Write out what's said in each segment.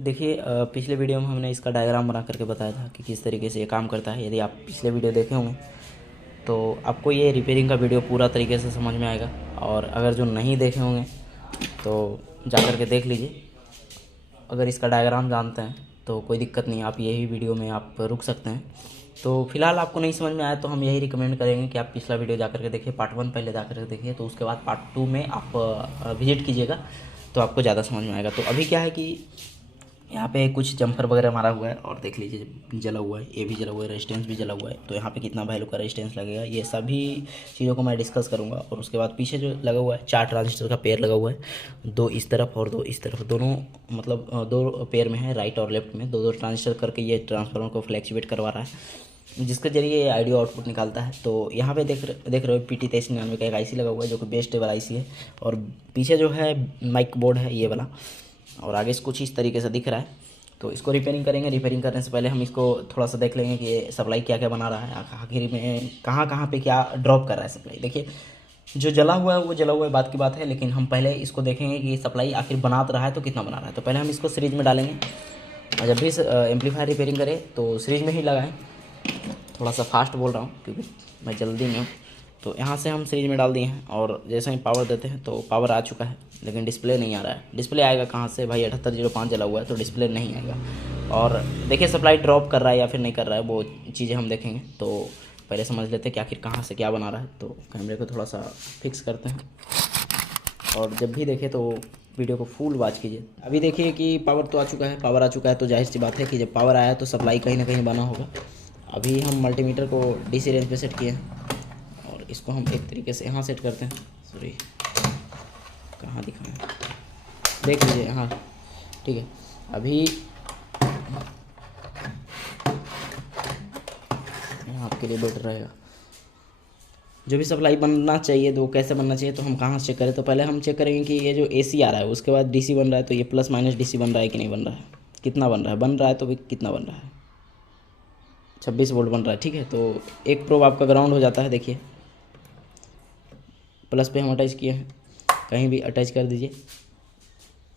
देखिए पिछले वीडियो में हमने इसका डायग्राम बना करके बताया था कि किस तरीके से ये काम करता है। यदि आप पिछले वीडियो देखे होंगे तो आपको ये रिपेयरिंग का वीडियो पूरा तरीके से समझ में आएगा। और अगर जो नहीं देखे होंगे तो जा कर के देख लीजिए। अगर इसका डायग्राम जानते हैं तो कोई दिक्कत नहीं, आप यही वीडियो में आप रुक सकते हैं। तो फिलहाल आपको नहीं समझ में आया तो हम यही रिकमेंड करेंगे कि आप पिछला वीडियो जा कर के देखिए, पार्ट 1 पहले जा कर के देखिए, तो उसके बाद पार्ट 2 में आप विजिट कीजिएगा तो आपको ज़्यादा समझ में आएगा। तो अभी क्या है कि यहाँ पे कुछ जम्पर वगैरह मारा हुआ है और देख लीजिए जला हुआ है, ये भी जला हुआ है, रेजिस्टेंस भी जला हुआ है। तो यहाँ पे कितना वैल्यू का रेजिस्टेंस लगेगा ये सभी चीज़ों को मैं डिस्कस करूँगा। और उसके बाद पीछे जो लगा हुआ है 4 ट्रांजिस्टर का पेयर लगा हुआ है, 2 इस तरफ और 2 इस तरफ, दोनों मतलब 2 पेयर में है, राइट और लेफ्ट में 2-2 ट्रांजिस्टर करके ये ट्रांसफार्मर को फ्लैक्चुएट करवा रहा है, जिसके जरिए ये आइडियो आउटपुट निकालता है। तो यहाँ पे देख रहे हो PT2399 का एक आईसी लगा हुआ है जो कि बेस टेबल आईसी है। और पीछे जो है माइक बोर्ड है ये वाला, और आगे से कुछ इस तरीके से दिख रहा है। तो इसको रिपेयरिंग करेंगे। रिपेयरिंग करने से पहले हम इसको थोड़ा सा देख लेंगे कि ये सप्लाई क्या क्या बना रहा है, आखिर में कहाँ कहाँ पे क्या ड्रॉप कर रहा है सप्लाई। देखिए जो जला हुआ है वो जला हुआ है, बात की बात है, लेकिन हम पहले इसको देखेंगे कि सप्लाई आखिर बना रहा है तो कितना बना रहा है। तो पहले हम इसको सीरीज में डालेंगे, और जब भी एम्पलीफायर रिपेयरिंग करें तो सीरीज में ही लगाएं। थोड़ा सा फास्ट बोल रहा हूँ क्योंकि मैं जल्दी में हूँ। तो यहाँ से हम सीरीज में डाल दिए हैं और जैसे ही पावर देते हैं तो पावर आ चुका है, लेकिन डिस्प्ले नहीं आ रहा है। डिस्प्ले आएगा कहाँ से भाई, 7805 जला हुआ है तो डिस्प्ले नहीं आएगा। और देखिए सप्लाई ड्रॉप कर रहा है या फिर नहीं कर रहा है, वो चीज़ें हम देखेंगे। तो पहले समझ लेते हैं कि आखिर कहाँ से क्या बना रहा है। तो कैमरे को थोड़ा सा फिक्स करते हैं और जब भी देखें तो वीडियो को फुल वॉच कीजिए। अभी देखिए कि पावर तो आ चुका है, पावर आ चुका है तो जाहिर सी बात है कि जब पावर आया तो सप्लाई कहीं ना कहीं बना होगा। अभी हम मल्टीमीटर को DC रेंज पे सेट किए हैं और इसको हम एक तरीके से यहाँ सेट करते हैं। सॉरी कहाँ दिखाएं, देख लीजिए यहाँ, ठीक है। अभी यहाँ आपके लिए बेटर रहेगा। जो भी सप्लाई बनना चाहिए तो कैसे बनना चाहिए, तो हम कहाँ से चेक करें। तो पहले हम चेक करेंगे कि ये जो AC आ रहा है उसके बाद DC बन रहा है, तो ये प्लस माइनस DC बन रहा है कि नहीं बन रहा है, कितना बन रहा है तो भी कितना बन रहा है, 26 वोल्ट बन रहा है, ठीक है। तो एक प्रोब आपका ग्राउंड हो जाता है। देखिए प्लस पे हम अटैच किए हैं, कहीं भी अटैच कर दीजिए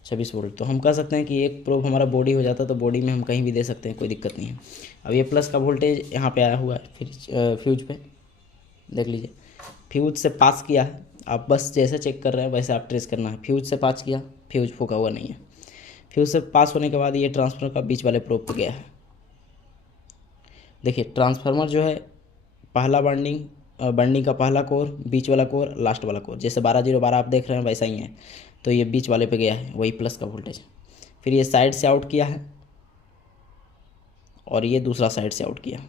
26 वोल्ट। तो हम कह सकते हैं कि एक प्रोब हमारा बॉडी हो जाता है, तो बॉडी में हम कहीं भी दे सकते हैं, कोई दिक्कत नहीं है। अब ये प्लस का वोल्टेज यहाँ पे आया हुआ है, फिर फ्यूज पे देख लीजिए, फ्यूज से पास किया है। आप बस जैसे चेक कर रहे हैं वैसे आप ट्रेस करना है। फ्यूज से पास किया, फ्यूज फूका हुआ नहीं है। फ्यूज से पास होने के बाद ये ट्रांसफार्मर का बीच वाले प्रोब पे गया है। देखिए ट्रांसफार्मर जो है पहला बर्निंग का पहला कोर, बीच वाला कोर, लास्ट वाला कोर, जैसे 12-0-12 आप देख रहे हैं वैसा ही है। तो ये बीच वाले पे गया है, वही प्लस का वोल्टेज। फिर ये साइड से आउट किया है और ये दूसरा साइड से आउट किया,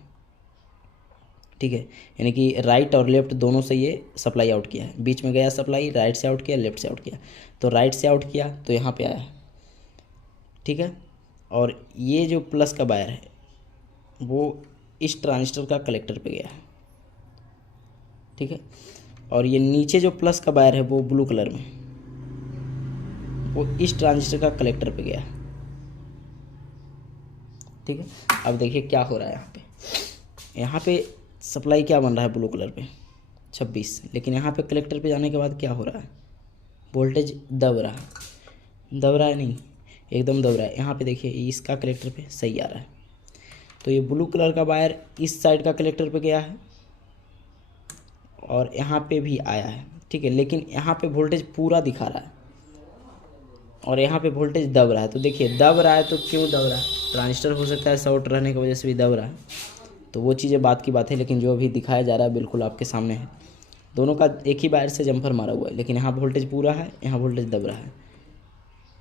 ठीक है। यानी कि राइट और लेफ्ट दोनों से ये सप्लाई आउट किया है। बीच में गया सप्लाई, राइट से आउट किया, लेफ्ट से आउट किया। तो राइट से आउट किया तो यहाँ पे आया है, ठीक है। और ये जो प्लस का वायर है वो इस ट्रांजिस्टर का कलेक्टर पे गया है, ठीक है। और ये नीचे जो प्लस का वायर है वो ब्लू कलर में, वो इस ट्रांजिस्टर का कलेक्टर पे गया है, ठीक है। अब देखिए क्या हो रहा है यहाँ पे सप्लाई क्या बन रहा है ब्लू कलर पे 26, लेकिन यहाँ पे कलेक्टर पे जाने के बाद क्या हो रहा है, वोल्टेज दब रहा है नहीं, एकदम दब रहा है। यहाँ पे देखिए इसका कलेक्टर पे सही आ रहा है। तो ये ब्लू कलर का वायर इस साइड का कलेक्टर पे गया है और यहाँ पे भी आया है, ठीक है। लेकिन यहाँ पे वोल्टेज पूरा दिखा रहा है और यहाँ पे वोल्टेज दब रहा है। तो देखिए दब रहा है तो क्यों दब रहा है, ट्रांजिस्टर हो सकता है शॉर्ट रहने की वजह से भी दब रहा है, तो वो चीज़ें बात की बात है। लेकिन जो अभी दिखाया जा रहा है बिल्कुल आपके सामने है। दोनों का एक ही वायर से जम्फर मारा हुआ है, लेकिन यहाँ वोल्टेज पूरा है, यहाँ वोल्टेज दब रहा है।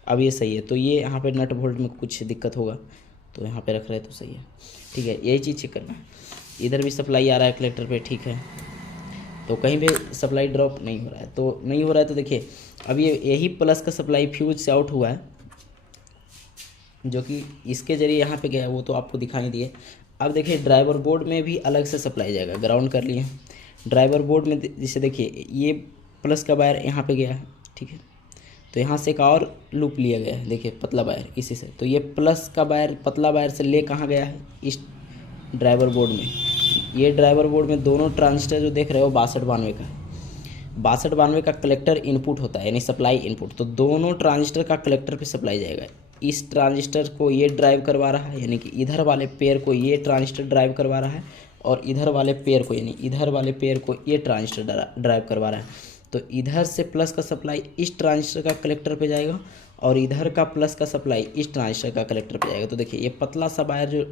अब ये सही है, तो ये यहाँ पे नट बोल्ट में कुछ दिक्कत होगा तो यहाँ पे रख रहे हैं तो सही है, ठीक है। यही चीज़ चेक करना है। इधर भी सप्लाई आ रहा है कलेक्टर पे, ठीक है। तो कहीं भी सप्लाई ड्रॉप नहीं हो रहा है, तो देखिए अब ये यही प्लस का सप्लाई फ्यूज से आउट हुआ है, जो कि इसके जरिए यहाँ पे गया है, वो तो आपको दिखाई दिए। अब देखिए ड्राइवर बोर्ड में भी अलग से सप्लाई जाएगा, ग्राउंड कर लिए। ड्राइवर बोर्ड में जैसे देखिए ये प्लस का वायर यहाँ पे गया है, ठीक है। तो यहाँ से एक और लूप लिया गया है, देखिए पतला वायर इसी से। तो ये प्लस का वायर पतला वायर से ले कहाँ गया है, इस ड्राइवर बोर्ड में। ये ड्राइवर बोर्ड में दोनों ट्रांजिस्टर जो देख रहे हो 6292 का है। 6292 का कलेक्टर इनपुट होता है, यानी सप्लाई इनपुट। तो दोनों ट्रांजिस्टर का कलेक्टर पे सप्लाई जाएगा। इस ट्रांजिस्टर को ये ड्राइव करवा रहा है, यानी कि इधर वाले पेयर को ये ट्रांजिस्टर ड्राइव करवा रहा है, और इधर वाले पेयर को, यानी इधर वाले पेयर को ये ट्रांजिस्टर ड्राइव करवा रहा है। तो इधर से प्लस का सप्लाई इस ट्रांजिस्टर का कलेक्टर पे जाएगा, और इधर का प्लस का सप्लाई इस ट्रांजिस्टर का कलेक्टर पे जाएगा। तो देखिए ये पतला सा वायर जो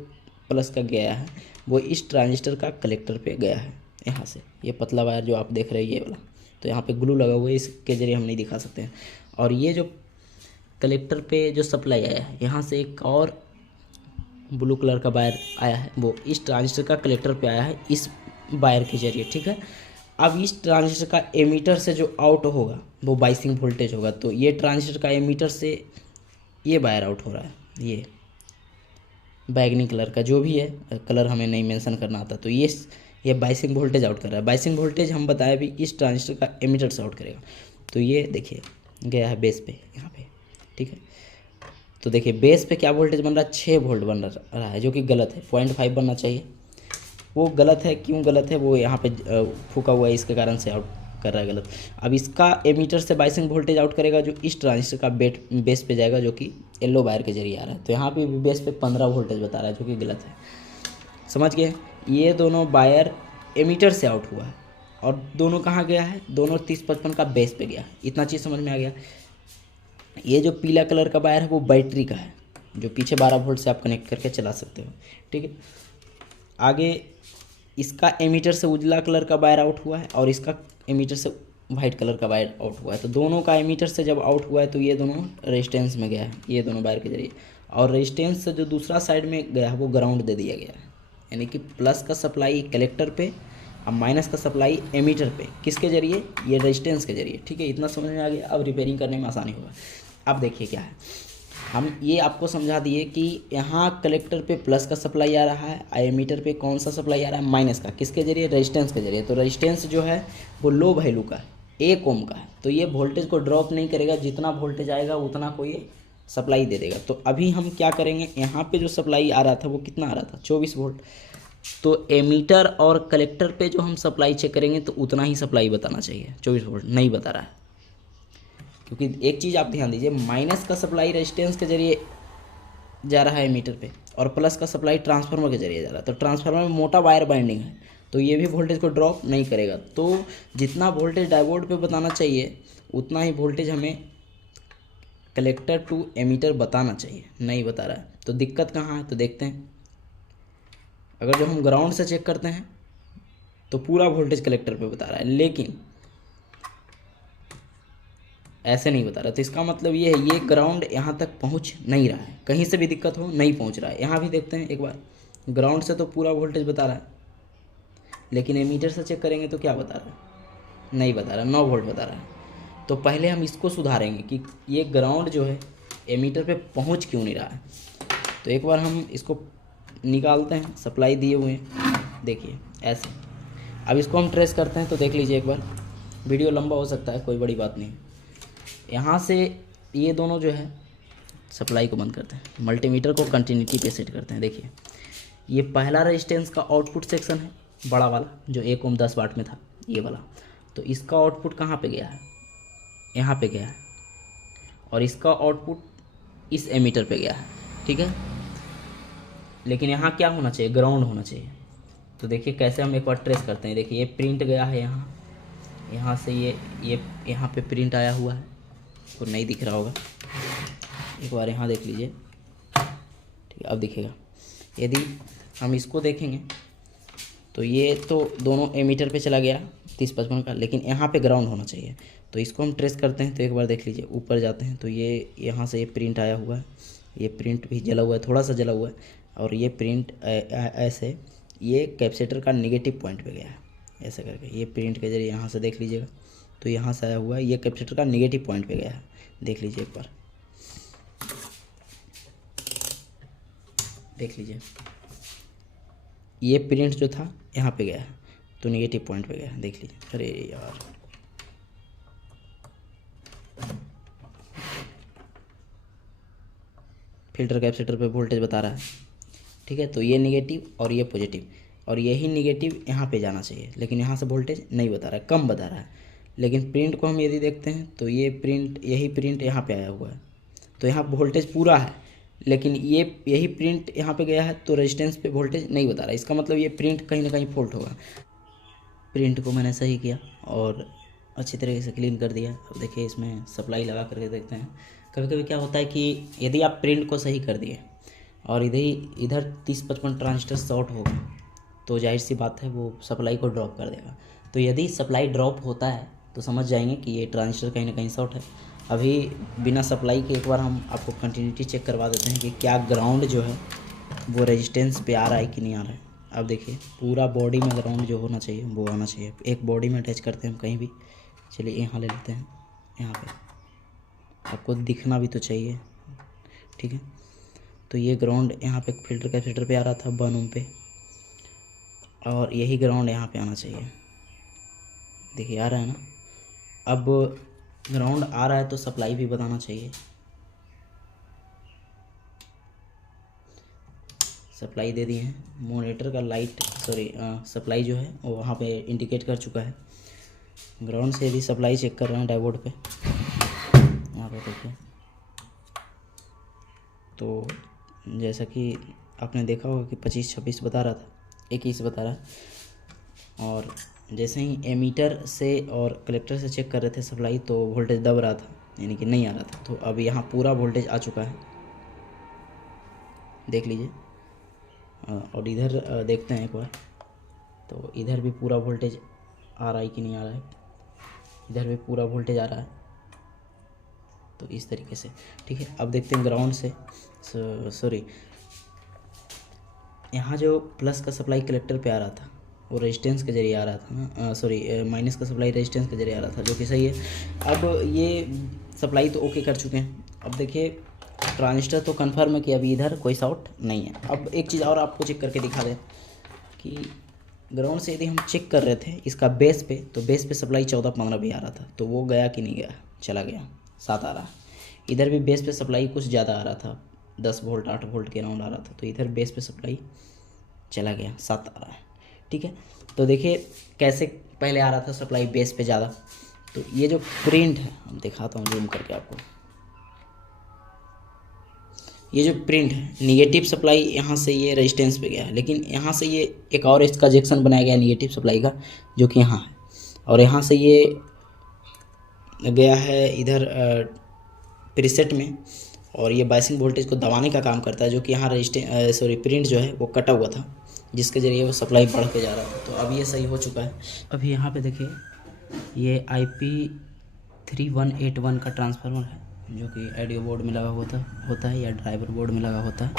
प्लस का गया है वो इस ट्रांजिस्टर का कलेक्टर पे गया है। यहाँ से ये पतला वायर जो आप देख रहे हैं ये वाला, तो यहाँ पे ग्लू लगा हुआ है, इसके जरिए हम नहीं दिखा सकते हैं। और ये जो कलेक्टर पे जो सप्लाई आया है, यहाँ से एक और ब्लू कलर का वायर आया है, वो इस ट्रांजिस्टर का कलेक्टर पे आया है इस वायर के जरिए, ठीक है। अब इस ट्रांजिस्टर का एमीटर से जो आउट होगा वो बाइसिंग वोल्टेज होगा। तो ये ट्रांजिस्टर का एमीटर से ये वायर आउट हो रहा है, ये बैगनी कलर का जो भी है, कलर हमें नहीं मेंशन करना आता। तो ये बाइसिंग वोल्टेज आउट कर रहा है। बाइसिंग वोल्टेज हम बताया भी इस ट्रांजिस्टर का एमीटर से आउट करेगा। तो ये देखिए गया है बेस पे यहाँ पे, ठीक है। तो देखिए बेस पे क्या वोल्टेज बन रहा है, 6 वोल्ट बन रहा है, जो कि गलत है। 0.5 बनना चाहिए, वो गलत है। क्यों गलत है, वो यहाँ पे फूका हुआ है, इसके कारण से आउट कर रहा है गलत। अब इसका एमीटर से बाइसिंग वोल्टेज आउट करेगा जो इस ट्रांजिस्टर का बेस पे जाएगा, जो कि येलो वायर के जरिए आ रहा है। तो यहाँ पे बेस पे 15 वोल्टेज बता रहा है, जो कि गलत है। समझ गए, ये दोनों वायर एमीटर से आउट हुआ है, और दोनों कहाँ गया है, दोनों 30-55 का बेस पे गया है। इतना चीज़ समझ में आ गया। ये जो पीला कलर का वायर है वो बैटरी का है, जो पीछे 12 वोल्ट से आप कनेक्ट करके चला सकते हो, ठीक है। आगे इसका एमीटर से उजला कलर का वायर आउट हुआ है, और इसका एमीटर से वाइट कलर का वायर आउट हुआ है। तो दोनों का एमीटर से जब आउट हुआ है तो ये दोनों रेजिस्टेंस में गया है, ये दोनों वायर के जरिए। और रेजिस्टेंस से जो दूसरा साइड में गया है वो ग्राउंड दे दिया गया है, यानी कि प्लस का सप्लाई कलेक्टर पे और माइनस का सप्लाई एमीटर पे, किसके जरिए, ये रेजिस्टेंस के जरिए, ठीक है। इतना समझ में आ गया। अब रिपेयरिंग करने में आसानी होगा। अब देखिए क्या है, हम ये आपको समझा दिए कि यहाँ कलेक्टर पे प्लस का सप्लाई आ रहा है, एमीटर पे कौन सा सप्लाई आ रहा है, माइनस का, किसके जरिए, रेजिस्टेंस के जरिए। तो रेजिस्टेंस जो है वो लो वैल्यू का है, 1 ओम का है। तो ये वोल्टेज को ड्रॉप नहीं करेगा, जितना वोल्टेज आएगा उतना को ये सप्लाई दे देगा। तो अभी हम क्या करेंगे, यहाँ पे जो सप्लाई आ रहा था वो कितना आ रहा था, 24 वोल्ट। तो एमीटर और कलेक्टर पे जो हम सप्लाई चेक करेंगे तो उतना ही सप्लाई बताना चाहिए, 24 वोल्ट नहीं बता रहा है। क्योंकि एक चीज़ आप ध्यान दीजिए, माइनस का सप्लाई रेजिस्टेंस के जरिए जा रहा है एमीटर पे, और प्लस का सप्लाई ट्रांसफार्मर के जरिए जा रहा है। तो ट्रांसफार्मर में मोटा वायर बाइंडिंग है, तो ये भी वोल्टेज को ड्रॉप नहीं करेगा। तो जितना वोल्टेज डायोड पे बताना चाहिए उतना ही वोल्टेज हमें कलेक्टर टू एमीटर बताना चाहिए, नहीं बता रहा है। तो दिक्कत कहाँ है, तो देखते हैं। अगर जब हम ग्राउंड से चेक करते हैं तो पूरा वोल्टेज कलेक्टर पे बता रहा है, लेकिन ऐसे नहीं बता रहा। तो इसका मतलब ये है, ये ग्राउंड यहाँ तक पहुँच नहीं रहा है, कहीं से भी दिक्कत हो नहीं पहुँच रहा है। यहाँ भी देखते हैं एक बार, ग्राउंड से तो पूरा वोल्टेज बता रहा है, लेकिन एमीटर से चेक करेंगे तो क्या बता रहा है, नहीं बता रहा, 9 वोल्ट बता रहा है। तो पहले हम इसको सुधारेंगे कि ये ग्राउंड जो है एमीटर पे पहुँच क्यों नहीं रहा है। तो एक बार हम इसको निकालते हैं, सप्लाई दिए हुए हैं, देखिए ऐसे। अब इसको हम ट्रेस करते हैं, तो देख लीजिए एक बार, वीडियो लंबा हो सकता है, कोई बड़ी बात नहीं। यहाँ से ये दोनों जो है सप्लाई को बंद करते हैं, मल्टीमीटर को कंटिन्यूटी पे सेट करते हैं। देखिए ये पहला रेजिस्टेंस का आउटपुट सेक्शन है, बड़ा वाला जो 1 ओम 10 वाट में था, ये वाला। तो इसका आउटपुट कहाँ पे गया है, यहाँ पे गया है, और इसका आउटपुट इस एमीटर पे गया है, ठीक है। लेकिन यहाँ क्या होना चाहिए, ग्राउंड होना चाहिए। तो देखिए कैसे हम एक बार ट्रेस करते हैं। देखिए ये प्रिंट गया है यहाँ से ये यहाँ पे प्रिंट आया हुआ है, तो नहीं दिख रहा होगा, एक बार यहाँ देख लीजिए, ठीक है, अब दिखेगा। यदि हम इसको देखेंगे तो ये तो दोनों एमीटर पे चला गया 30-55 का, लेकिन यहाँ पे ग्राउंड होना चाहिए। तो इसको हम ट्रेस करते हैं, तो एक बार देख लीजिए, ऊपर जाते हैं तो ये यहाँ से ये प्रिंट आया हुआ है, ये प्रिंट भी जला हुआ है, थोड़ा सा जला हुआ है, और ये प्रिंट ऐसे ये कैपेसिटर का नेगेटिव पॉइंट पे गया है, ऐसे करके। ये प्रिंट के जरिए यहाँ से देख लीजिएगा, तो यहाँ से आया हुआ है, ये कैपेसिटर का नेगेटिव पॉइंट पे गया है, देख लीजिए एक बार, देख लीजिए। ये प्रिंट जो था यहाँ पे गया है, तो नेगेटिव पॉइंट पे गया है, देख लीजिए। अरे यार, फिल्टर कैपेसिटर पे वोल्टेज बता रहा है, ठीक है। तो ये नेगेटिव और ये पॉजिटिव, और यही नेगेटिव यहाँ पे जाना चाहिए, लेकिन यहाँ से वोल्टेज नहीं बता रहा है, कम बता रहा है। लेकिन प्रिंट को हम यदि देखते हैं तो ये प्रिंट, यही प्रिंट यहाँ पे आया हुआ है, तो यहाँ वोल्टेज पूरा है, लेकिन ये यही प्रिंट यहाँ पे गया है तो रेजिस्टेंस पे वोल्टेज नहीं बता रहा, इसका मतलब ये प्रिंट कहीं ना कहीं फॉल्ट होगा। प्रिंट को मैंने सही किया और अच्छी तरीके से क्लीन कर दिया। अब देखिए इसमें सप्लाई लगा करके देखते हैं। कभी कभी क्या होता है कि यदि आप प्रिंट को सही कर दिए और इधर 30-55 ट्रांजिस्टर शॉर्ट होगा तो जाहिर सी बात है वो सप्लाई को ड्रॉप कर देगा। तो यदि सप्लाई ड्रॉप होता है तो समझ जाएंगे कि ये ट्रांजिस्टर कहीं ना कहीं शॉर्ट है। अभी बिना सप्लाई के एक बार हम आपको कंटिन्यूटी चेक करवा देते हैं कि क्या ग्राउंड जो है वो रेजिस्टेंस पे आ रहा है कि नहीं आ रहा है। अब देखिए पूरा बॉडी में ग्राउंड जो होना चाहिए वो आना चाहिए। एक बॉडी में अटैच करते हैं हम कहीं भी, चलिए यहाँ ले लेते हैं, यहाँ पे आपको दिखना भी तो चाहिए, ठीक है। तो ये ग्राउंड यहाँ पे फिल्टर पे आ रहा था 1 ओम पे, और यही ग्राउंड यहाँ पे आना चाहिए। देखिए आ रहा है ना। अब ग्राउंड आ रहा है तो सप्लाई भी बताना चाहिए। सप्लाई दे दिए हैं, मॉनिटर का लाइट सप्लाई जो है वो वहाँ पे इंडिकेट कर चुका है। ग्राउंड से यदि सप्लाई चेक कर रहे हैं डायोड पे, यहाँ पे देखिए, तो जैसा कि आपने देखा होगा कि 25-26 बता रहा था, 21 बता रहा है। और जैसे ही एमीटर से और कलेक्टर से चेक कर रहे थे सप्लाई तो वोल्टेज दब रहा था, यानी कि नहीं आ रहा था। तो अब यहाँ पूरा वोल्टेज आ चुका है, देख लीजिए। और इधर देखते हैं एक बार, तो इधर भी पूरा वोल्टेज आ रहा है कि नहीं आ रहा है। इधर भी पूरा वोल्टेज आ रहा है, तो इस तरीके से, ठीक है। अब देखते हैं ग्राउंड से, सॉरी यहाँ जो प्लस का सप्लाई कलेक्टर पे आ रहा था वो रेजिस्टेंस के जरिए आ रहा था ना, सॉरी माइनस का सप्लाई रेजिस्टेंस के जरिए आ रहा था, जो कि सही है। अब ये सप्लाई तो ओके कर चुके हैं। अब देखिए ट्रांजिस्टर तो कंफर्म है कि अभी इधर कोई शॉर्ट नहीं है। अब एक चीज़ और आपको चेक करके दिखा दें कि ग्राउंड से यदि हम चेक कर रहे थे इसका बेस पे, तो बेस पे सप्लाई 14-15 भी आ रहा था, तो वो गया कि नहीं गया, चला गया, 7 आ रहा है। इधर भी बेस पे सप्लाई कुछ ज़्यादा आ रहा था, 10 वोल्ट 8 वोल्ट के अराउंड आ रहा था, तो इधर बेस पे सप्लाई चला गया, 7 आ रहा है, ठीक है। तो देखिए कैसे पहले आ रहा था सप्लाई बेस पे ज़्यादा। तो ये जो प्रिंट है, हम दिखाता हूँ जूम करके आपको, ये जो प्रिंट है निगेटिव सप्लाई यहाँ से ये रेजिस्टेंस पे गया है, लेकिन यहाँ से ये एक और इसका जंक्शन बनाया गया निगेटिव सप्लाई का, जो कि यहाँ है, और यहाँ से ये गया है इधर प्रीसेट में, और ये बायसिंग वोल्टेज को दबाने का काम करता है, जो कि यहाँ प्रिंट जो है वो कटा हुआ था, जिसके ज़रिए वो सप्लाई बढ़ के जा रहा था। तो अब ये सही हो चुका है। अभी यहाँ पे देखिए ये IP3181 का ट्रांसफार्मर है, जो कि एडियो बोर्ड में लगा होता है या ड्राइवर बोर्ड में लगा होता है।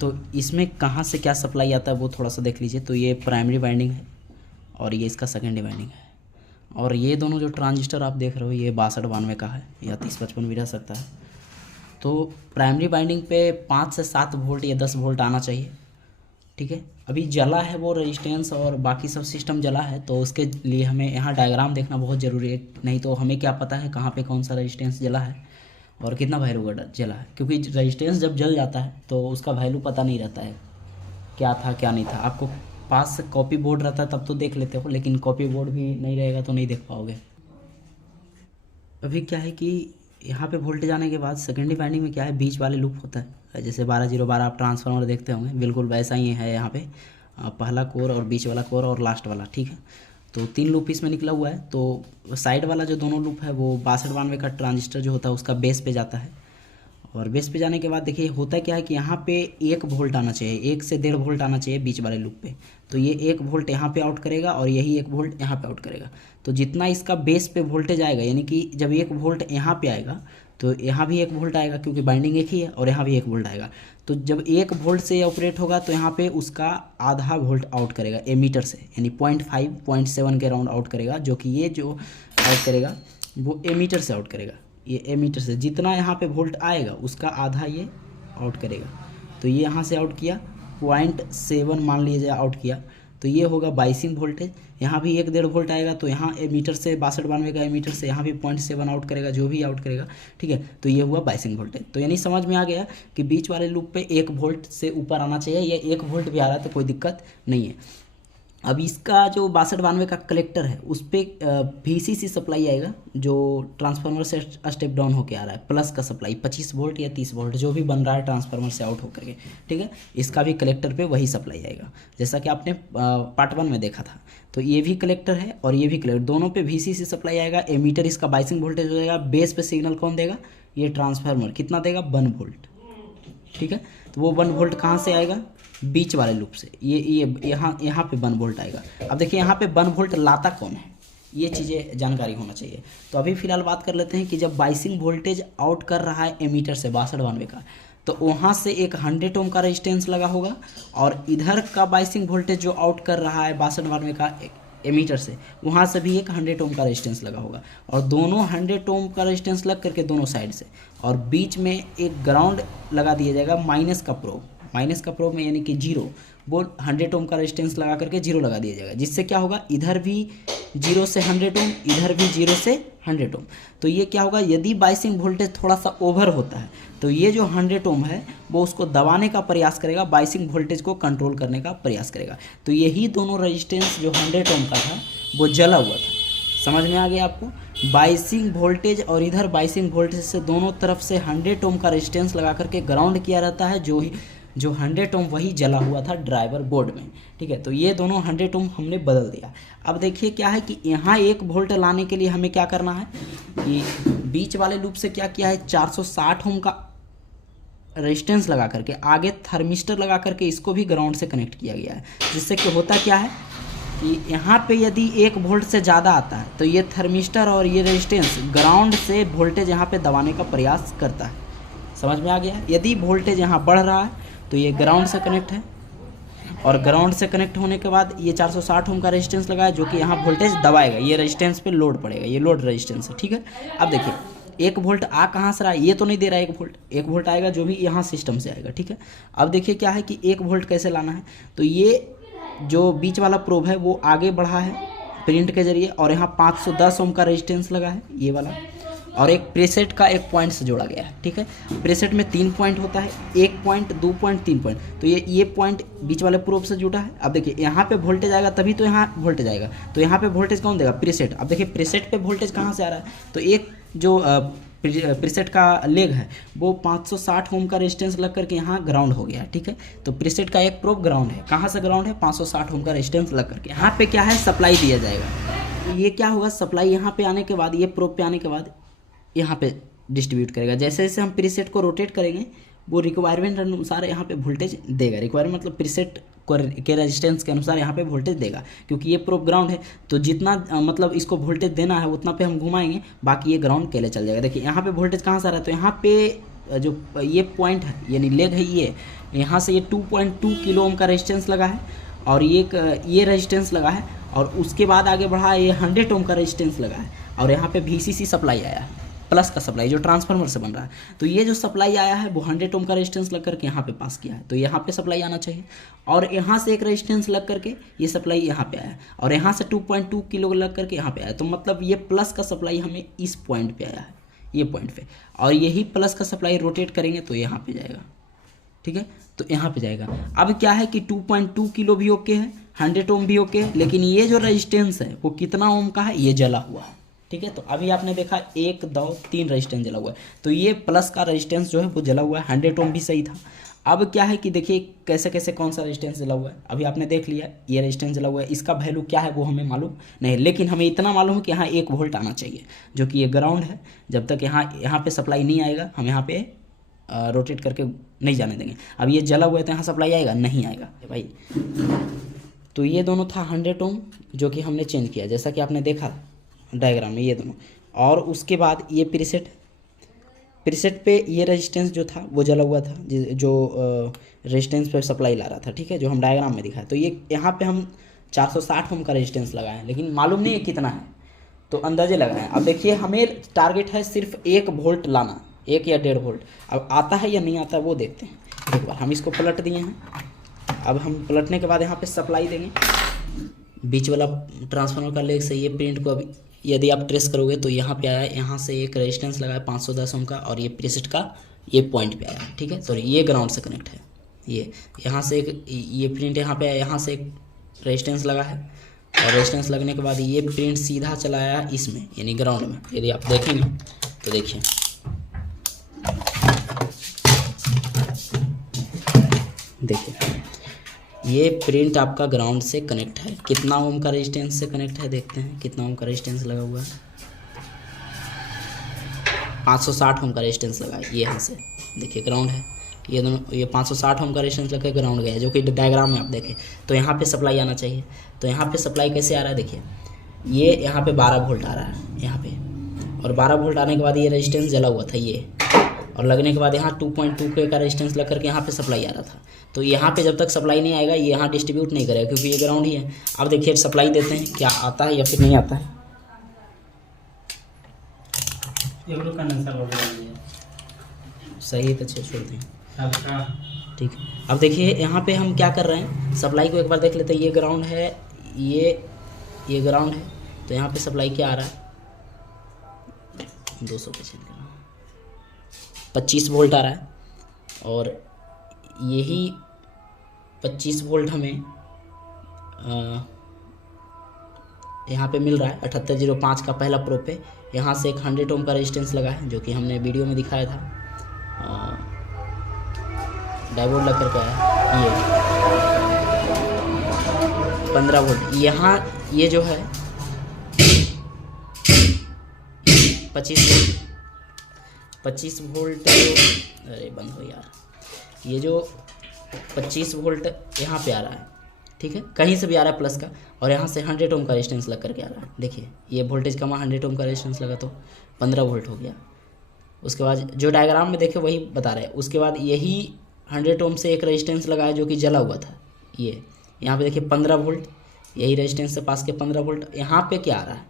तो इसमें कहाँ से क्या सप्लाई आता है वो थोड़ा सा देख लीजिए। तो ये प्राइमरी वाइंडिंग है और ये इसका सेकेंडरी वाइंडिंग है, और ये दोनों जो ट्रांजिस्टर आप देख रहे हो ये 62-92 का है, या 30-55 भी रह सकता है। तो प्राइमरी वाइंडिंग पे 5 से 7 वोल्ट या 10 वोल्ट आना चाहिए, ठीक है। अभी जला है वो रेजिस्टेंस और बाकी सब सिस्टम जला है, तो उसके लिए हमें यहाँ डायग्राम देखना बहुत ज़रूरी है, नहीं तो हमें क्या पता है कहाँ पे कौन सा रेजिस्टेंस जला है और कितना वैल्यू जला है। क्योंकि रेजिस्टेंस जब जल जाता है तो उसका वैल्यू पता नहीं रहता है क्या था क्या नहीं था। आपको पास से कॉपी बोर्ड रहता है तब तो देख लेते हो, लेकिन कॉपी बोर्ड भी नहीं रहेगा तो नहीं देख पाओगे। अभी क्या है कि यहाँ पे वोल्टेज आने के बाद सेकेंडरी वाइंडिंग में क्या है, बीच वाले लूप होता है, जैसे 12-0-12 आप ट्रांसफार्मर देखते होंगे, बिल्कुल वैसा ही है यहाँ पे, पहला कोर और बीच वाला कोर और लास्ट वाला, ठीक है। तो 3 लूप इसमें निकला हुआ है। तो साइड वाला जो दोनों लूप है वो 62-92 का ट्रांजिस्टर जो होता है उसका बेस पे जाता है, और बेस पे जाने के बाद देखिए होता क्या है कि यहाँ पे 1 वोल्ट आना चाहिए, 1 से 1.5 वोल्ट आना चाहिए बीच वाले लूप पे। तो ये 1 वोल्ट यहाँ पे आउट करेगा और यही 1 वोल्ट यहाँ पे आउट करेगा। तो जितना इसका बेस पे वोल्टेज आएगा, यानी कि जब 1 वोल्ट यहाँ पे आएगा तो यहाँ भी 1 वोल्ट आएगा, क्योंकि बाइंडिंग एक ही है, और यहाँ भी 1 वोल्ट आएगा। तो जब 1 वोल्ट से ऑपरेट होगा तो यहाँ पे उसका आधा वोल्ट आउट करेगा एमीटर से, यानी 0.5-0.7 के राउंड आउट करेगा, जो कि ये जो आउट करेगा वो एमीटर से आउट करेगा। ये एमीटर से जितना यहाँ पे वोल्ट आएगा उसका आधा ये आउट करेगा। तो ये यहाँ से आउट किया 0.7 मान लीजिए आउट किया, तो ये होगा बाइसिंग वोल्टेज। यहाँ भी 1-1.5 वोल्ट आएगा, तो यहाँ एमीटर से 62-92 का एमीटर से यहाँ भी 0.7 आउट करेगा, जो भी आउट करेगा, ठीक है। तो ये हुआ बाइसिंग वोल्टेज। तो यानी समझ में आ गया कि बीच वाले लूप पे 1 वोल्ट से ऊपर आना चाहिए, या 1 वोल्ट भी आ रहा है तो कोई दिक्कत नहीं है। अब इसका जो 6292 का कलेक्टर है उस पर VCC सप्लाई आएगा, जो ट्रांसफार्मर से स्टेप डाउन होके आ रहा है, प्लस का सप्लाई 25 वोल्ट या 30 वोल्ट जो भी बन रहा है ट्रांसफार्मर से आउट होकर के, ठीक है। इसका भी कलेक्टर पे वही सप्लाई आएगा जैसा कि आपने पार्ट 1 में देखा था। तो ये भी कलेक्टर है और ये भी कलेक्टर, दोनों पे VCC सप्लाई आएगा। एमीटर इसका बाइसिंग वोल्टेज हो जाएगा। बेस पे सिग्नल कौन देगा? ये ट्रांसफार्मर। कितना देगा? 1 वोल्ट, ठीक है। तो वो 1 वोल्ट कहाँ से आएगा? बीच वाले लूप से। ये यहाँ पे 1 वोल्ट आएगा। अब देखिए यहाँ पे 1 वोल्ट लाता कौन है, ये चीज़ें जानकारी होना चाहिए। तो अभी फिलहाल बात कर लेते हैं कि जब बाइसिंग वोल्टेज आउट कर रहा है एमीटर से 6292 का, तो वहाँ से एक 100 ओम का रेजिस्टेंस लगा होगा, और इधर का बाइसिंग वोल्टेज जो आउट कर रहा है 6292 का एमीटर से, वहाँ से भी एक 100 ओम का रेजिस्टेंस लगा होगा, और दोनों 100 ओम का रेजिस्टेंस लग करके दोनों साइड से, और बीच में एक ग्राउंड लगा दिया जाएगा माइनस का प्रोब में, यानी कि 0, वो 100 ओम का रेजिस्टेंस लगा करके 0 लगा दिया जाएगा, जिससे क्या होगा? इधर भी 0 से 100 ओम, इधर भी 0 से 100 ओम। तो ये क्या होगा? यदि बाइसिंग वोल्टेज थोड़ा सा ओवर होता है तो ये जो 100 ओम है वो उसको दबाने का प्रयास करेगा, बाइसिंग वोल्टेज को कंट्रोल करने का प्रयास करेगा। तो यही दोनों रेजिस्टेंस जो 100 ओम का था वो जला हुआ था। समझ में आ गया आपको? बाइसिंग वोल्टेज और इधर बाइसिंग वोल्टेज से दोनों तरफ से 100 ओम का रेजिस्टेंस लगा करके ग्राउंड किया रहता है, जो 100 ओम वही जला हुआ था ड्राइवर बोर्ड में, ठीक है। तो ये दोनों 100 ओम हमने बदल दिया। अब देखिए क्या है कि यहाँ 1 वोल्ट लाने के लिए हमें क्या करना है कि बीच वाले लूप से क्या किया है, 460 ओम का रेजिस्टेंस लगा करके आगे थर्मिस्टर लगा करके इसको भी ग्राउंड से कनेक्ट किया गया है, जिससे कि होता क्या है कि यहाँ पे यदि 1 वोल्ट से ज़्यादा आता है तो ये थर्मिस्टर और ये रेजिस्टेंस ग्राउंड से वोल्टेज यहाँ पे दबाने का प्रयास करता है। समझ में आ गया? यदि वोल्टेज यहाँ बढ़ रहा है तो ये ग्राउंड से कनेक्ट है, और ग्राउंड से कनेक्ट होने के बाद ये 460 ओम का रेजिस्टेंस लगा है जो कि यहाँ वोल्टेज दबाएगा, ये रेजिस्टेंस पे लोड पड़ेगा, ये लोड रेजिस्टेंस है, ठीक है। अब देखिए 1 वोल्ट आ कहाँ से रहा है? ये तो नहीं दे रहा है 1 वोल्ट आएगा जो भी यहाँ सिस्टम से आएगा, ठीक है। अब देखिए क्या है कि 1 वोल्ट कैसे लाना है, तो ये जो बीच वाला प्रोब है वो आगे बढ़ा है प्रिंट के जरिए, और यहाँ 510 ओम का रेजिस्टेंस लगा है ये वाला, और एक प्रीसेट का एक पॉइंट से जोड़ा गया है, ठीक है। प्रीसेट में 3 पॉइंट होता है, 1 पॉइंट, 2 पॉइंट, 3 पॉइंट। तो ये पॉइंट बीच वाले प्रोब से जुड़ा है। अब देखिए यहाँ पे वोल्टेज आएगा तभी तो यहाँ वोल्टेज आएगा, तो यहाँ पे वोल्टेज कौन देगा? प्रीसेट। अब देखिए प्रीसेट पे वोल्टेज कहाँ से आ रहा है, तो एक जो प्रीसेट का लेग है वो 560 ओम का रेजिस्टेंस लग करके यहाँ ग्राउंड हो गया, ठीक है। तो प्रीसेट का एक प्रोब ग्राउंड है, कहाँ से ग्राउंड है? 560 ओम का रेजिस्टेंस लग करके। यहाँ पे क्या है? सप्लाई दिया जाएगा। तो ये क्या होगा? सप्लाई यहाँ पे आने के बाद, ये प्रोब पे आने के बाद यहाँ पे डिस्ट्रीब्यूट करेगा। जैसे जैसे हम प्रीसेट को रोटेट करेंगे वो रिक्वायरमेंट अनुसार यहाँ पे वोल्टेज देगा। रिक्वायरमेंट मतलब प्रीसेट के रेजिस्टेंस के अनुसार यहाँ पे वोल्टेज देगा, क्योंकि ये प्रोब ग्राउंड है तो जितना मतलब इसको वोल्टेज देना है उतना पे हम घुमाएंगे, बाकी ये ग्राउंड के लिए चल जाएगा। देखिए यहाँ पे वोल्टेज कहाँ से आ रहा है, तो यहाँ पे जो ये पॉइंट है यानी लेग है, ये यहाँ से ये 2.2 किलो ओम का रेजिस्टेंस लगा है, और ये रेजिस्टेंस लगा है, और उसके बाद आगे बढ़ा ये 100 ओम का रेजिस्टेंस लगा है, और यहाँ पे VCC सप्लाई आया है, प्लस का सप्लाई जो ट्रांसफार्मर से बन रहा है। तो ये जो सप्लाई आया है वो 100 ओम का रेजिस्टेंस लग करके यहाँ पे पास किया है, तो यहाँ पे सप्लाई आना चाहिए, और यहाँ से एक रेजिस्टेंस लग करके ये सप्लाई यहाँ पे आया, और यहाँ से 2.2 किलो लग करके यहाँ पे आया। तो मतलब ये प्लस का सप्लाई हमें इस पॉइंट पे आया है, ये पॉइंट पे, और यही प्लस का सप्लाई रोटेट करेंगे तो यहाँ पे जाएगा, ठीक है। तो यहाँ पे जाएगा। अब क्या है कि 2.2 किलो भी ओके है, 100 ओम भी ओके है, लेकिन ये जो रेजिस्टेंस है वो कितना ओम का है? ये जला हुआ है, ठीक है। तो अभी आपने देखा 1, 2, 3 रेजिस्टेंस जला हुआ है, तो ये प्लस का रेजिस्टेंस जो है वो जला हुआ है। 100 ओम भी सही था। अब क्या है कि देखिए कैसे कैसे कौन सा रेजिस्टेंस जला हुआ है। अभी आपने देख लिया ये रेजिस्टेंस जला हुआ है, इसका वैल्यू क्या है वो हमें मालूम नहीं, लेकिन हमें इतना मालूम है कि यहाँ 1 वोल्ट आना चाहिए, जो कि ये ग्राउंड है। जब तक यहाँ पे सप्लाई नहीं आएगा हम यहाँ पे रोटेट करके नहीं जाने देंगे। अब ये जला हुआ है तो यहाँ सप्लाई आएगा? नहीं आएगा भाई। तो ये दोनों था 100 ओम जो कि हमने चेंज किया, जैसा कि आपने देखा डायग्राम में ये दोनों। और उसके बाद ये प्रीसेट पे ये रेजिस्टेंस जो था वो जला हुआ था, जो रेजिस्टेंस पे सप्लाई ला रहा था, ठीक है, जो हम डायग्राम में दिखाया। तो ये यहाँ पे हम 460 ओम का रेजिस्टेंस लगाए, लेकिन मालूम नहीं है कितना है, तो अंदाजे लगाएं। अब देखिए हमें टारगेट है सिर्फ 1 वोल्ट लाना, 1 या 1.5 वोल्ट। अब आता है या नहीं आता है वो देखते हैं। एक बार हम इसको पलट दिए हैं, अब हम पलटने के बाद यहाँ पे सप्लाई देंगे। बीच वाला ट्रांसफार्मर का लेग से ये प्रिंट को अभी यदि आप ट्रेस करोगे तो यहाँ पे आया, यहाँ से एक रेजिस्टेंस लगा है 510 ओम का, और ये प्रीसेट का ये पॉइंट पे आया, ठीक है। सॉरी, ये ग्राउंड से कनेक्ट है। ये यहाँ से एक ये प्रिंट यहाँ पे आया, यहाँ से एक रेजिस्टेंस लगा है और रेजिस्टेंस लगने के बाद ये प्रिंट सीधा चला आया इसमें यानी ग्राउंड में। यदि आप देखेंगे तो देखिए ये प्रिंट आपका ग्राउंड से कनेक्ट है। कितना ओम का रेजिस्टेंस से कनेक्ट है देखते हैं, कितना ओम का रेजिस्टेंस लगा हुआ है। 560 ओम का रेजिस्टेंस लगा है। ये यहाँ से देखिए ग्राउंड है, ये दोनों, ये 560 ओम का रेजिस्टेंस लगा ग्राउंड गया है, जो कि डायग्राम में आप देखें। तो यहाँ पे सप्लाई आना चाहिए। तो यहाँ पे सप्लाई कैसे आ रहा है देखिए, ये यहाँ पे 12 वोल्ट आ रहा है यहाँ पे, और 12 वोल्ट आने के बाद ये रेजिस्टेंस जला हुआ था ये, और लगने के बाद यहाँ 2.2 के का रेजिस्टेंस लग करके यहाँ पे सप्लाई आ रहा था। तो यहाँ पे जब तक सप्लाई नहीं आएगा ये यहाँ डिस्ट्रीब्यूट नहीं करेगा, क्योंकि ये ग्राउंड ही है। अब देखिए सप्लाई देते हैं क्या आता है या फिर नहीं आता है। सही तो छोड़ते हैं, ठीक है। अब देखिए यहाँ पे हम क्या कर रहे हैं, सप्लाई को एक बार देख लेते हैं। ये ग्राउंड है, ये ग्राउंड है, तो यहाँ पे सप्लाई क्या आ रहा है 200% 25 वोल्ट आ रहा है, और यही 25 वोल्ट हमें यहाँ पे मिल रहा है 7805 का पहला प्रो पे। यहाँ से एक 100 ओम का रेजिस्टेंस लगा है, जो कि हमने वीडियो में दिखाया था। डायोड लग करके आया ये 15 वोल्ट। यहाँ ये जो है 25 वोल्ट, अरे बंद हो यार, ये जो 25 वोल्ट यहाँ पे आ रहा है, ठीक है, कहीं से भी आ रहा है प्लस का, और यहाँ से 100 ओम का रेजिस्टेंस लग करके आ रहा है। देखिए ये वोल्टेज कमा, 100 ओम का रेजिस्टेंस लगा तो 15 वोल्ट हो गया। उसके बाद जो डायग्राम में देखे वही बता रहे हैं। उसके बाद यही 100 ओम से एक रेजिस्टेंस लगा है जो कि जला हुआ था। ये यहाँ पे देखिए 15 वोल्ट, यही रेजिस्टेंस से पास के 15 वोल्ट। यहाँ पे क्या आ रहा है,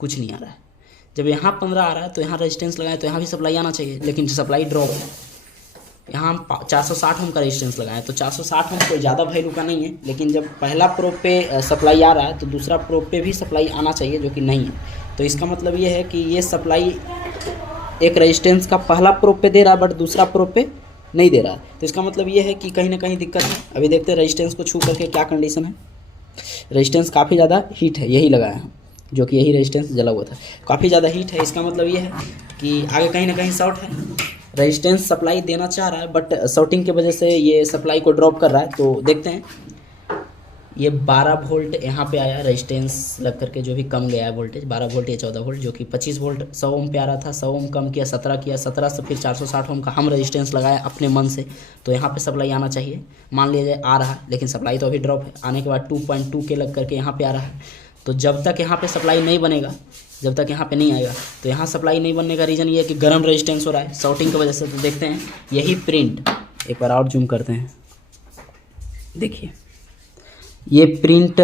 कुछ नहीं आ रहा है। जब यहाँ 15 आ रहा है तो यहाँ रेजिस्टेंस लगाए तो यहाँ भी सप्लाई आना चाहिए, लेकिन सप्लाई ड्रॉप है। यहाँ हम 460 ओम का रेजिस्टेंस लगाए, तो 460 ओम कोई ज़्यादा वैल्यू का नहीं है, लेकिन जब पहला प्रोब पे सप्लाई आ रहा है तो दूसरा प्रोब पे भी सप्लाई आना चाहिए, जो कि नहीं है। तो इसका मतलब ये है कि ये सप्लाई एक रेजिस्टेंस का पहला प्रोब पे दे रहा है, बट दूसरा प्रोब पे नहीं दे रहा है। तो इसका मतलब ये है कि कहीं ना कहीं दिक्कत है। अभी देखते हैं रेजिस्टेंस को छू करके क्या कंडीशन है। रेजिस्टेंस काफ़ी ज़्यादा हीट है, यही लगाया है, जो कि यही रेजिस्टेंस जला हुआ था, काफ़ी ज़्यादा हीट है। इसका मतलब ये है कि आगे कहीं ना कहीं शॉर्ट है। रेजिस्टेंस सप्लाई देना चाह रहा है, बट शॉर्टिंग की वजह से ये सप्लाई को ड्रॉप कर रहा है। तो देखते हैं, ये 12 वोल्ट यहाँ पे आया रेजिस्टेंस लग करके, जो भी कम गया है वोल्टेज 12 वोल्ट या 14 वोल्ट, जो कि 25 वोल्ट 100 ओम पे आ रहा था। 100 ओम कम किया, 17 किया, 17 से फिर 460 ओम का हम रेजिस्टेंस लगाया अपने मन से। तो यहाँ पे सप्लाई आना चाहिए, मान लिया जाए आ रहा है, लेकिन सप्लाई तो अभी ड्रॉप है। आने के बाद 2.2 के लग करके यहाँ पे आ रहा है। तो जब तक यहाँ पे सप्लाई नहीं बनेगा, जब तक यहाँ पे नहीं आएगा, तो यहाँ सप्लाई नहीं बनने का रीज़न ये है कि गर्म रेजिस्टेंस हो रहा है शॉर्टिंग की वजह से। तो देखते हैं यही प्रिंट, एक बार और जूम करते हैं, देखिए ये प्रिंट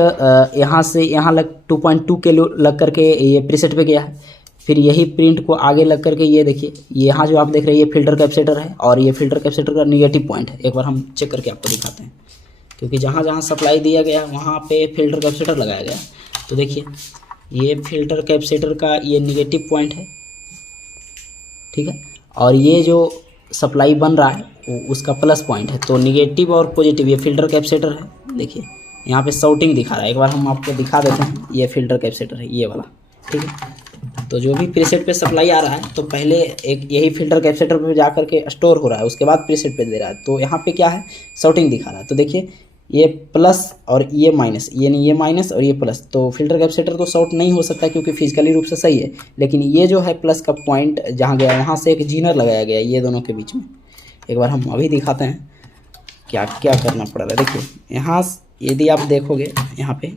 यहाँ से यहाँ लग 2.2 के लग करके ये प्रीसेट पे गया है। फिर यही प्रिंट को आगे लग करके ये देखिए, यहाँ जो आप देख रहे हैं ये फिल्टर कैपेसिटर है, और ये फिल्टर कैपेसिटर का निगेटिव पॉइंट है। एक बार हम चेक करके आपको दिखाते हैं, क्योंकि जहाँ जहाँ सप्लाई दिया गया वहाँ पे फिल्टर कैपेसिटर लगाया गया। तो देखिए ये फिल्टर कैपेसिटर का ये निगेटिव पॉइंट है, ठीक है, और ये जो सप्लाई बन रहा है वो उसका प्लस पॉइंट है। तो निगेटिव और पॉजिटिव ये फिल्टर कैपेसिटर है। देखिए यहाँ पे शॉर्टिंग दिखा रहा है, एक बार हम आपको दिखा देते हैं। ये फिल्टर कैपेसिटर है ये वाला, ठीक है। तो जो भी प्रीसेट पे सप्लाई आ रहा है, तो पहले एक यही फिल्टर कैपेसिटर पे जा करके स्टोर हो रहा है, उसके बाद प्रीसेट पे दे रहा है। तो यहाँ पे क्या है, शॉर्टिंग दिखा रहा है। तो देखिए ये प्लस और ये माइनस, यानी ये माइनस और ये प्लस। तो फिल्टर कैपेसिटर तो शॉर्ट नहीं हो सकता क्योंकि फिजिकली रूप से सही है, लेकिन ये जो है प्लस का पॉइंट जहाँ गया वहाँ से एक जीनर लगाया गया है ये दोनों के बीच में। एक बार हम अभी दिखाते हैं क्या क्या करना पड़ रहा है। देखिए यहाँ यदि आप देखोगे यहाँ पे,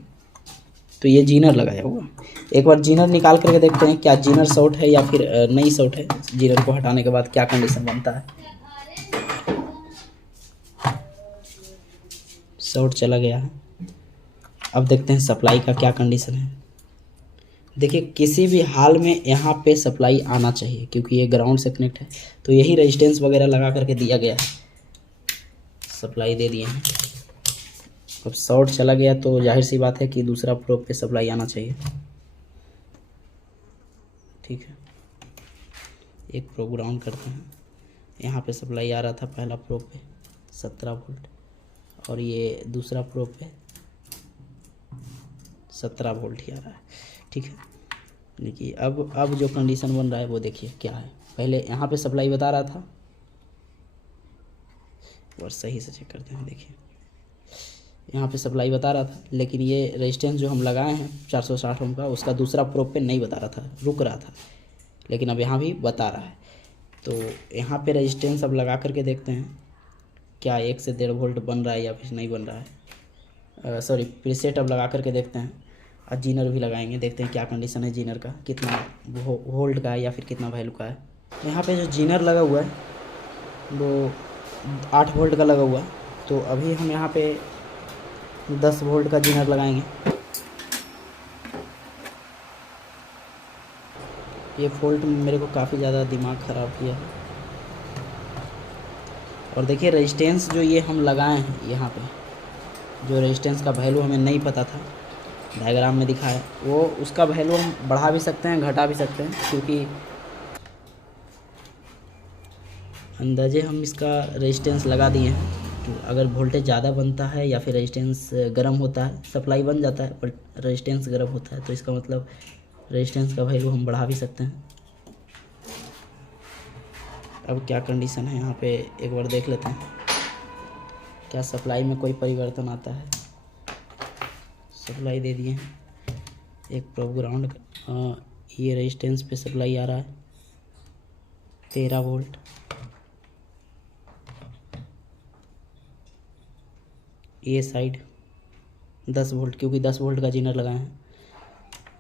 तो ये जीनर लगाया हुआ। एक बार जीनर निकाल करके देखते हैं क्या जीनर शॉर्ट है या फिर नहीं शॉर्ट है। जीनर को हटाने के बाद क्या कंडीशन बनता है। शॉर्ट चला गया है। अब देखते हैं सप्लाई का क्या कंडीशन है। देखिए किसी भी हाल में यहाँ पे सप्लाई आना चाहिए, क्योंकि ये ग्राउंड से कनेक्ट है। तो यही रेजिस्टेंस वगैरह लगा करके दिया गया है, सप्लाई दे दिए हैं। अब शॉर्ट चला गया तो जाहिर सी बात है कि दूसरा प्रोब पे सप्लाई आना चाहिए, ठीक है। एक प्रोब ग्राउंड करते हैं। यहाँ पे सप्लाई आ रहा था पहला प्रोब पे 17 वोल्ट, और ये दूसरा प्रोब पे 17 वोल्ट ही आ रहा है। ठीक है, देखिए अब जो कंडीशन बन रहा है वो देखिए क्या है। पहले यहाँ पे सप्लाई बता रहा था, और सही से चेक करते हैं। देखिए यहाँ पे सप्लाई बता रहा था, लेकिन ये रेजिस्टेंस जो हम लगाए हैं 460 ओम का, उसका दूसरा प्रोब पे नहीं बता रहा था, रुक रहा था। लेकिन अब यहाँ भी बता रहा है। तो यहाँ पे रेजिस्टेंस अब लगा करके देखते हैं क्या 1 से 1.5 वोल्ट बन रहा है या फिर नहीं बन रहा है। सॉरी, प्रीसेट अब लगा करके देखते हैं। और जीनर भी लगाएंगे, देखते हैं क्या कंडीशन है जीनर का, कितना वोल्ट का है या फिर कितना वैल्यू का है। यहाँ पे जो जीनर लगा हुआ है वो 8 वोल्ट का लगा हुआ है। तो अभी हम यहाँ पे 10 वोल्ट का जीनर लगाएंगे। ये फॉल्ट मेरे को काफ़ी ज़्यादा दिमाग ख़राब किया है। और देखिए रेजिस्टेंस जो ये हम लगाए हैं, यहाँ पे जो रेजिस्टेंस का वैल्यू हमें नहीं पता था, डायग्राम में दिखा है, वो उसका वैल्यू हम बढ़ा भी सकते हैं, घटा भी सकते हैं, क्योंकि अंदाजे हम इसका रेजिस्टेंस लगा दिए हैं। तो अगर वोल्टेज ज़्यादा बनता है या फिर रेजिस्टेंस गर्म होता है, सप्लाई बन जाता है पर रेजिस्टेंस गर्म होता है, तो इसका मतलब रेजिस्टेंस का वैल्यू हम बढ़ा भी सकते हैं। अब क्या कंडीशन है यहाँ पे एक बार देख लेते हैं, क्या सप्लाई में कोई परिवर्तन आता है। सप्लाई दे दिए हैं, एक प्रोब ग्राउंड, ये रेजिस्टेंस पे सप्लाई आ रहा है 13 वोल्ट। ये साइड 10 वोल्ट, क्योंकि 10 वोल्ट का जीनर लगाए हैं।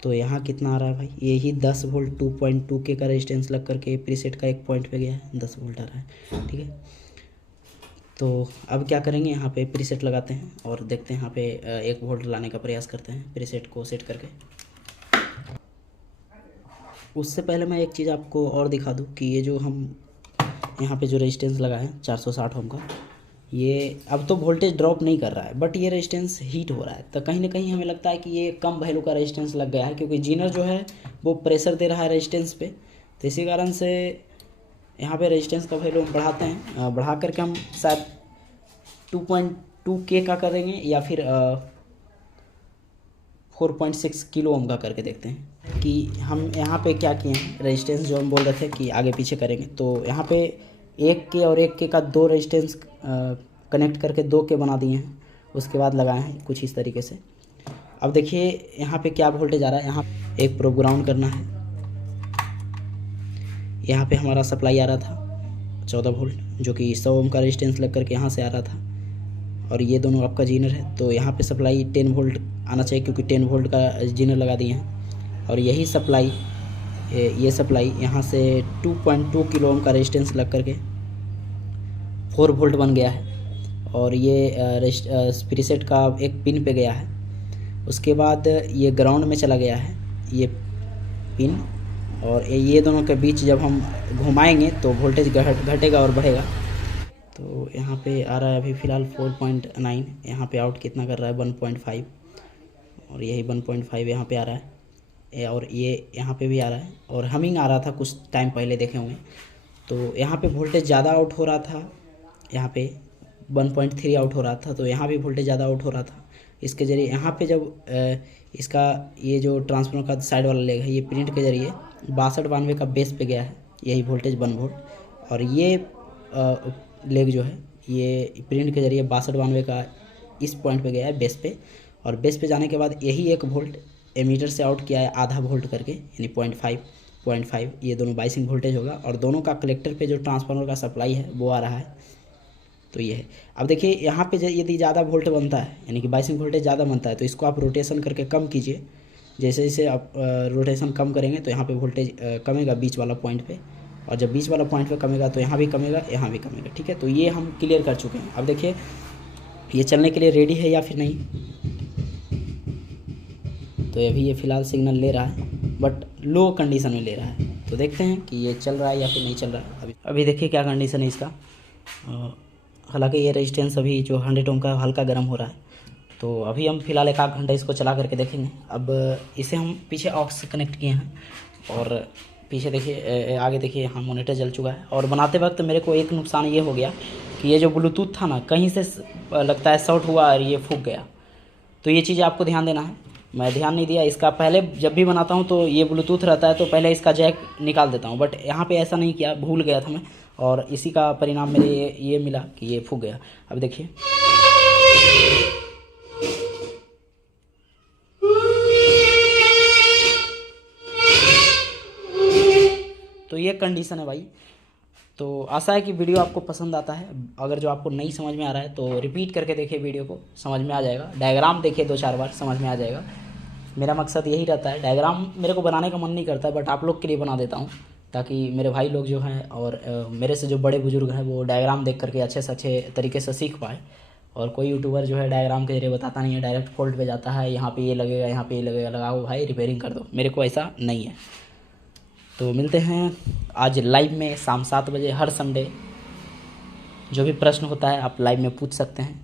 तो यहाँ कितना आ रहा है भाई, यही 10 वोल्ट 2.2 के का रेजिस्टेंस लग करके प्रीसेट का एक पॉइंट पे गया है, 10 वोल्ट आ रहा है। ठीक है, तो अब क्या करेंगे, यहाँ पे प्रीसेट लगाते हैं और देखते हैं, यहाँ पे 1 वोल्ट लाने का प्रयास करते हैं प्रीसेट को सेट करके। उससे पहले मैं एक चीज़ आपको और दिखा दूँ कि ये जो हम यहाँ पे जो रेजिस्टेंस लगाए हैं 460 ओम का, ये अब तो वोल्टेज ड्रॉप नहीं कर रहा है, बट ये रेजिस्टेंस हीट हो रहा है। तो कहीं ना कहीं हमें लगता है कि ये कम वैल्यू का रेजिस्टेंस लग गया है, क्योंकि जीनर जो है वो प्रेशर दे रहा है रेजिस्टेंस पे। तो इसी कारण से यहाँ पे रेजिस्टेंस का वैल्यू हम बढ़ाते हैं, बढ़ा करके हम शायद 2.2K का करेंगे या फिर 4.6 किलो ओम का करके देखते हैं कि हम यहाँ पे क्या किए हैं। रेजिस्टेंस जो हम बोल रहे थे कि आगे पीछे करेंगे, तो यहाँ पे 1K और 1K का 2 रेजिस्टेंस कनेक्ट करके 2K बना दिए हैं, उसके बाद लगाए हैं कुछ इस तरीके से। अब देखिए यहाँ पे क्या वोल्टेज आ रहा है, यहाँ एक प्रोब ग्राउंड करना है। यहाँ पे हमारा सप्लाई आ रहा था 14 वोल्ट, जो कि 100 ओम का रेजिस्टेंस लग करके यहाँ से आ रहा था, और ये दोनों आपका जीनर है। तो यहाँ पे सप्लाई 10 वोल्ट आना चाहिए, क्योंकि 10 वोल्ट का जीनर लगा दिए हैं। और यही सप्लाई, ये सप्लाई यहाँ से 2.2 किलो ओम का रेजिस्टेंस लग करके 4 वोल्ट बन गया है, और ये प्रीसेट का एक पिन पे गया है। उसके बाद ये ग्राउंड में चला गया है ये पिन, और ये दोनों के बीच जब हम घुमाएंगे तो वोल्टेज घटेगा और बढ़ेगा। तो यहाँ पे आ रहा है अभी फ़िलहाल 4.9, यहाँ पे आउट कितना कर रहा है 1.5, और यही 1.5 यहाँ पे आ रहा है, और ये यहाँ पे भी आ रहा है, और हमिंग आ रहा था कुछ टाइम पहले देखे होंगे। तो यहाँ पे वोल्टेज ज़्यादा आउट हो रहा था, यहाँ पे 1.3 आउट हो रहा था, तो यहाँ भी वोल्टेज ज़्यादा आउट हो रहा था। इसके ज़रिए यहाँ पे जब इसका ये जो ट्रांसफार्मर का साइड वाला लेग है, ये प्रिंट के ज़रिए 62-92 का बेस पे गया है, यही वोल्टेज 1 वोल्ट। और ये लेग जो है ये प्रिंट के ज़रिए 62-92 का इस पॉइंट पे गया है बेस पे, और बेस पे जाने के बाद यही 1 वोल्ट एमीटर से आउट किया है आधा वोल्ट करके, यानी 0.5, ये दोनों बाइसिंग वोल्टेज होगा, और दोनों का कलेक्टर पे जो ट्रांसफार्मर का सप्लाई है वो आ रहा है। तो ये है। अब देखिए यहाँ पे यदि ज़्यादा वोल्ट बनता है, यानी कि बाइसिंग वोल्टेज ज़्यादा बनता है, तो इसको आप रोटेशन करके कम कीजिए। जैसे जैसे आप रोटेशन कम करेंगे तो यहाँ पे वोल्टेज कमेगा बीच वाला पॉइंट पे, और जब बीच वाला पॉइंट पे कमेगा तो यहाँ भी कमेगा, यहाँ भी कमेगा। ठीक है, तो ये हम क्लियर कर चुके हैं। अब देखिए ये चलने के लिए रेडी है या फिर नहीं। तो अभी ये फ़िलहाल सिग्नल ले रहा है, बट लो कंडीशन में ले रहा है। तो देखते हैं कि ये चल रहा है या फिर नहीं चल रहा है। अभी देखिए क्या कंडीशन है इसका। हालांकि ये रेजिस्टेंस अभी जो 100 ओम का हल्का गर्म हो रहा है। तो अभी हम फ़िलहाल 1 आध घंटा इसको चला करके देखेंगे। अब इसे हम पीछे ऑक्स कनेक्ट किए हैं, और पीछे देखिए आगे देखिए यहाँ मॉनिटर जल चुका है। और बनाते वक्त मेरे को एक नुकसान ये हो गया कि ये जो ब्लूटूथ था ना, कहीं से लगता है शॉर्ट हुआ और ये फूक गया। तो ये चीज़ आपको ध्यान देना है मैं ध्यान नहीं दिया इसका। पहले जब भी बनाता हूँ तो ये ब्लूटूथ रहता है तो पहले इसका जैक निकाल देता हूँ, बट यहाँ पे ऐसा नहीं किया, भूल गया था मैं, और इसी का परिणाम मेरे ये मिला कि ये फूक गया। अब देखिए, तो ये कंडीशन है भाई। तो आशा है कि वीडियो आपको पसंद आता है। अगर जो आपको नहीं समझ में आ रहा है तो रिपीट करके देखिए वीडियो को, समझ में आ जाएगा। डायग्राम देखिए 2-4 बार, समझ में आ जाएगा। मेरा मकसद यही रहता है। डायग्राम मेरे को बनाने का मन नहीं करता, बट आप लोग के लिए बना देता हूँ, ताकि मेरे भाई लोग जो हैं और मेरे से जो बड़े बुजुर्ग हैं वो डायग्राम देख करके अच्छे से अच्छे तरीके से सीख पाए। और कोई यूट्यूबर जो है डायग्राम के जरिए बताता नहीं है, डायरेक्ट फॉल्ट पे जाता है, यहाँ पे ये लगेगा, यहाँ पे ये लगेगा, लगाओ भाई रिपेयरिंग कर दो। मेरे को ऐसा नहीं है। तो मिलते हैं आज लाइव में शाम 7 बजे हर संडे। जो भी प्रश्न होता है आप लाइव में पूछ सकते हैं।